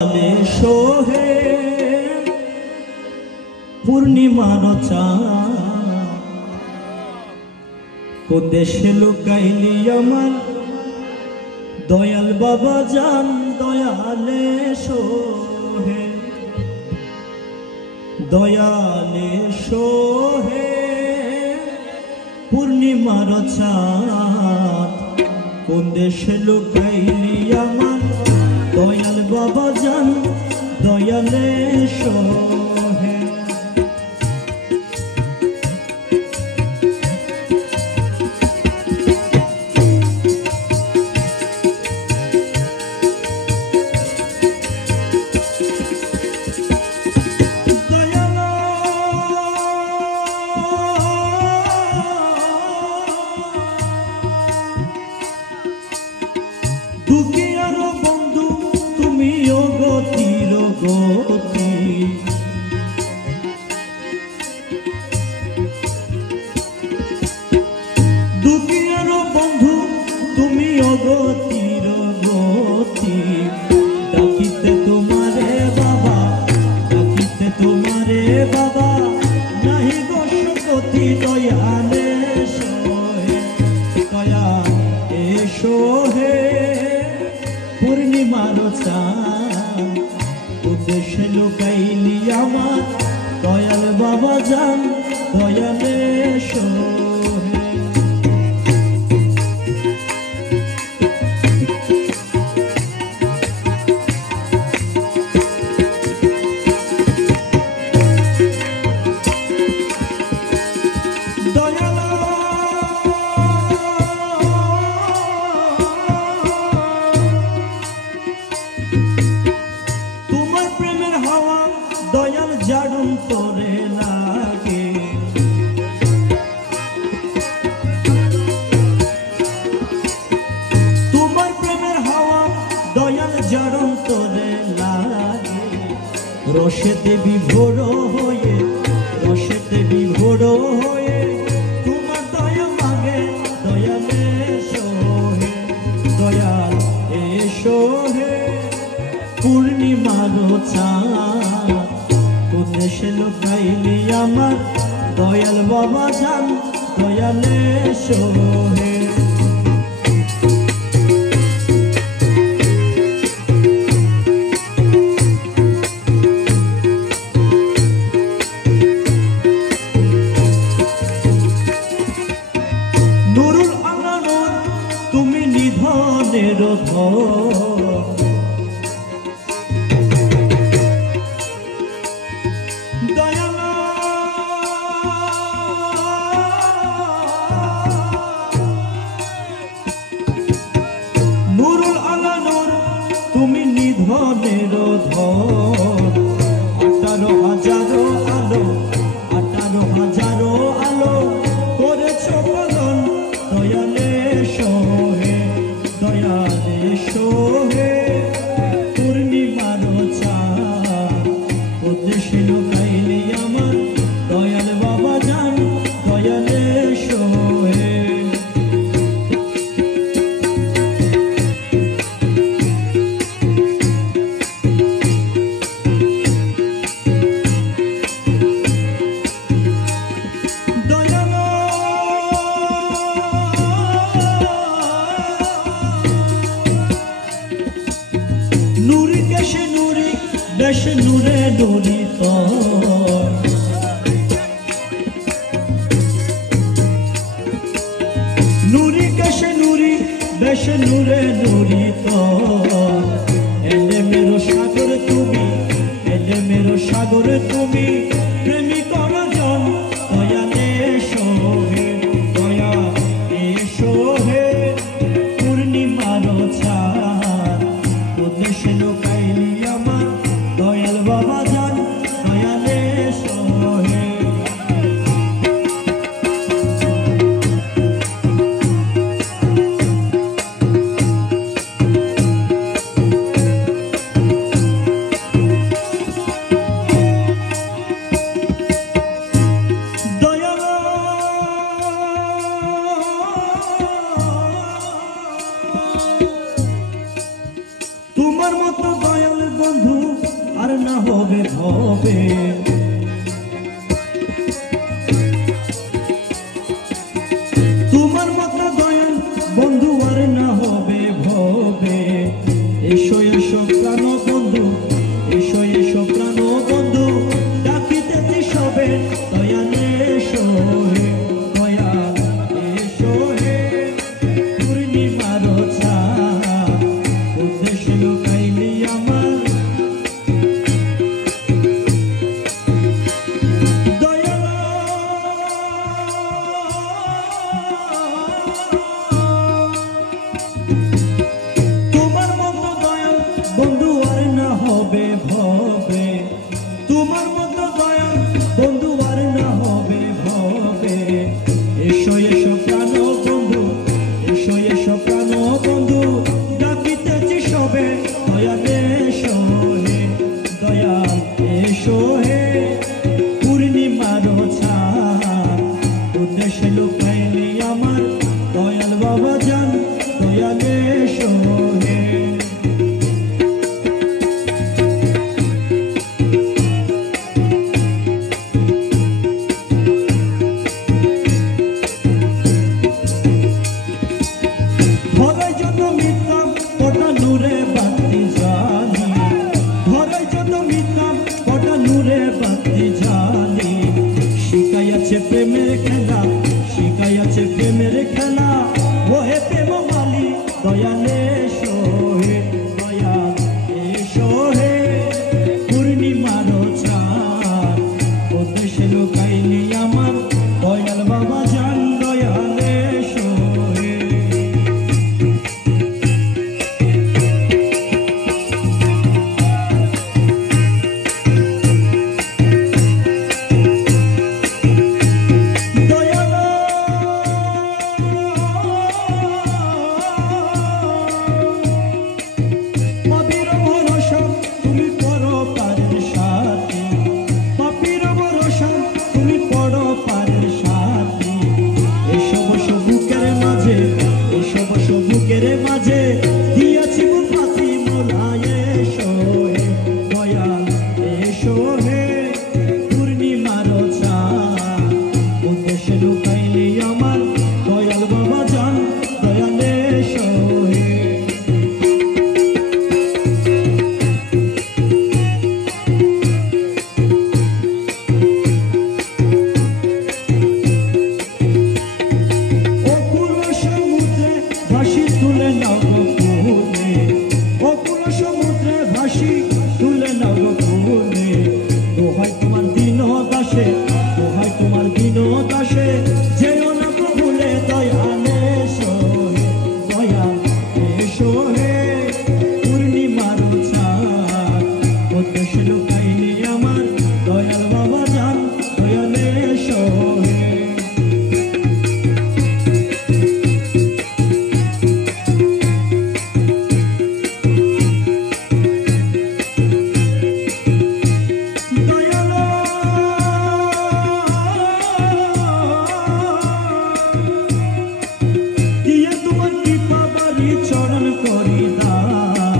সোহে পূর্ণিমার চাঁদ কোন দেশে লুকাইলি আমার দয়াল বাবা জান দয়ালে সোহে দয়ালে সোহে পূর্ণিমার চাঁদ কোন দেশে লুকাইলি আমার দয়াল বাবা জান দয়ালে সোহে গতি দুঃখীর বন্ধু তুমি অগতির গতি ডাকিতে তোমারে বাবা ডাকিতে তোমারে বাবা নাহি গতি দয়ালে সোহে দয়া এসো হে পূর্ণিমার চাঁদ উদ্দেশ্যে লুকাইলি আমার দয়াল বাবা জান দয়ালে সোহে দয়াল জাড়ুন তোরে লাগে তোমার প্রেমের হাওয়া দয়াল জাড়ুন তোরে লাগে রসেতে বিভোর হয়ে রসেতে বিভোর হয়ে তোমার দয়া মাগে দয়ালে সোহে দয়াল এসো হে পূর্ণিমার চাঁদ দেশে লুকাইলি আমার দয়াল বাবা জান দয়ালে সোহে নুরুল আলা নূর তুমি নিধনের ধন নুরুল আলা নূর তুমি নিধনের ধন 18,000 আলো 18,000 আলো করেছ পালন দয়ালে সোহে দয়ালে সোহে পূর্ণিমার চাঁদ উদ্দেশ্যে লুকাইলি আমার দয়াল বাবা জান দয়ালে সোহে নুরি কেশে নুরি বেশ নুরে নুরি তো নুরি কেশে নুরি বেশ নুরে নুরি তো এলে মেরো সাগর তুমি এলে মেরো সাগর তুমি প্রেমিক জন দয়ালে সোহে দয়া এসো হে পূর্ণিমার চাঁদ উদ্দেশ্যে লুকাইলি আমার দয়াল বাবা জান দয়ালে সোহে আর না হবে ভবে। তোমার মতো দয়াল বন্ধু আর না হবে ভবে। এসো এসো প্রাণ বন্ধু, এসো এসো প্রাণ বন্ধু, ডাকিতেছি সবে দয়াল এসো হে, দয়াল এসো হে। পূর্ণিমার চাঁদ উদ্দেশ্যে লুকাইলি আমার দয়াল। তোমার মতো দয়াল বন্ধু আর না হবে ভবে। তোমার মতো দয়াল বন্ধু আর না হবে ভবে। এসো এসো প্রাণ বন্ধু, এসো এসো প্রাণ বন্ধু, ডাকিতেছি সবে দয়াল এসো হে, দয়াল এসো হে। পূর্ণিমার চাঁদ উদ্দেশ্যে লুকাইলি আমার দয়াল বাবা জান, দয়াল এসো হে। ঘরে যত মিথ্যা কটা নূরে বাতি জ্বালি, ঘরে যত মিথ্যা কটা নূরে বাতি জ্বালি। শিখাইয়াছে প্রেমের খেলা, শিখাইয়াছে প্রেমের খেলা, ওহে প্রেম মালি দয়াল এসো হে, দয়াল এসো হে। পূর্ণিমার চাঁদ উদ্দেশ্যে লুকাইলি আমার দয়াল বাবা জান, দয়াল এসো হে। দয়াল পাপীর ভরসা তুমি পড়ো পারের সাথী, পাপীর ভরসা তুমি পড়ো পারের সাথী। এসব বুকের মাঝে, এসব বুকের মাঝে দিয়েছি মন ফাঁসি মোরা এসো হে, দয়াল এসো হে। পূর্ণিমার চাঁদ উদ্দেশ্যে লুকাইলি আমার দয়াল বাবা জান, দয়াল এসো হে। অকুল সমুদ্রে ভাসি তুলে নাও গো কুলে, অকুল সমুদ্রে ভাসি তুলে নাও গো কুলে। দোহাই তোমার দিন দাসে, দোহাই তোমার দিন দাসে, যেও না গো ভুলে দয়াল এসো হে, দয়াল এসো হে। পূর্ণিমার চাঁদ উদ্দেশ্যে লুকাইলি আমার দয়াল বাবা জান, দয়াল এসো হে। দয়াল দিয়ে তোমার কৃপা বাড়ি চরণ করি দান,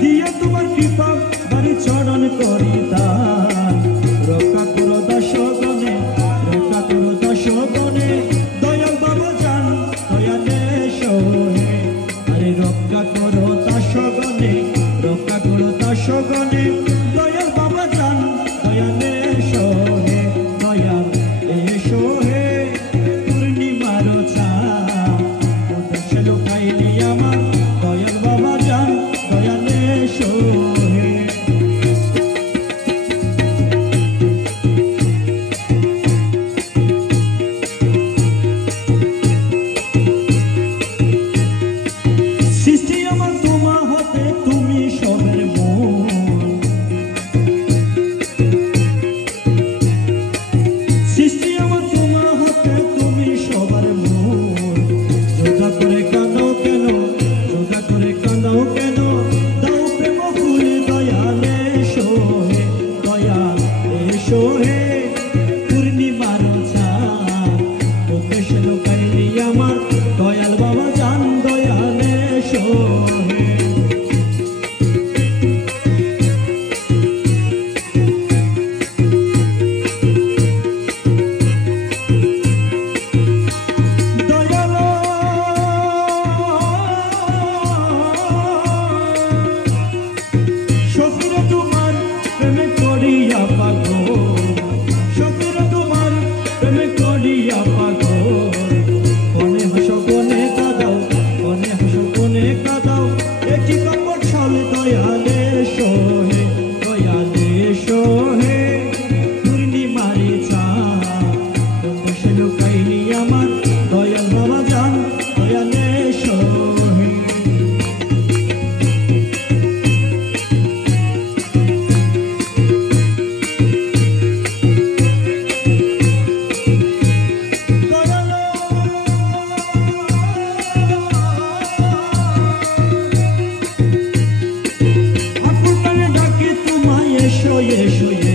দিয়ে তোমার কৃপা বাড়ি চরণ করি দান। রক্ষা করো দাসগণে, রক্ষা করো দাসগণে, দয়াল বাবা জান, দয়াল এসো হে। আরে রক্ষা করো দাসগণে, রক্ষা করো দাসগণে, দয়াল বাবা জান, দয়াল এসো হে, দয়াল এসো হে। পূর্ণিমার চাঁদ উদ্দেশ্যে লুকাইলি আমার দয়াল বাবা জান, দয়াল এসো হে। সৃষ্টি আমার তোমা হতে তুমি সবের মূল, এসো